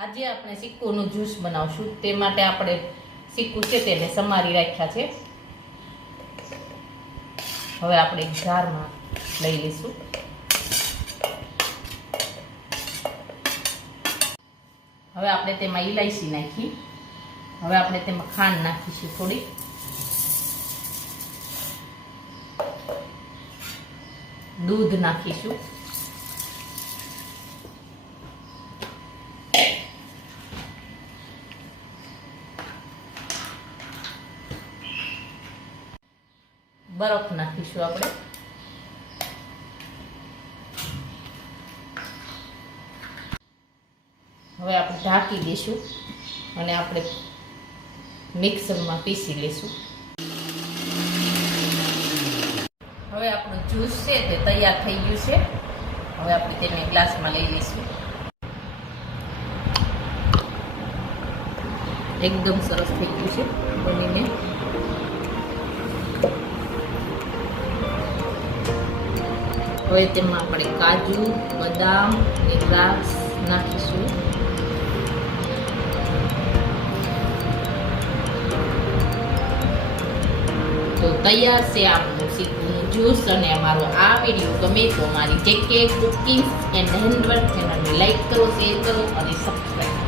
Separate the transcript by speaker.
Speaker 1: આજે આપણે સિક્કોનું જ્યુસ બનાવશું. તે માટે આપણે સિક્કું છે તેને સમારી રાખ્યા છે. હવે આપણે જારમાં લઈ લઈશું. હવે આપણે તેમાં ઇલાયચી નાખી. હવે આપણે તેમાં ખાંડ નાખીશું થોડી દૂધ નાખીશું. બરફ નાખીશું આપણે. હવે આપણે ઢાંકી દઈશું અને આપણે મિક્સરમાં પીસી લઈશું. હવે આપણું જ્યુસ છે તે તૈયાર થઈ ગયું છે. હવે આપણે તેને ગ્લાસમાં લઈ લઈશું. એકદમ સરસ થઈ ગયું છે બનીને. હવે તેમાં આપણે કાજુ, બદામ અને દ્રાક્ષ નાખીશું. તો તૈયાર છે આપણું શીખવું જ્યુસ અને અમારો આ વીડિયો ગમે તો અમારી જે કે કુકિંગ એન્ડ હેન્ડવર્ક ચેનલને લાઈક કરો શેર કરો અને સબસ્ક્રાઈબ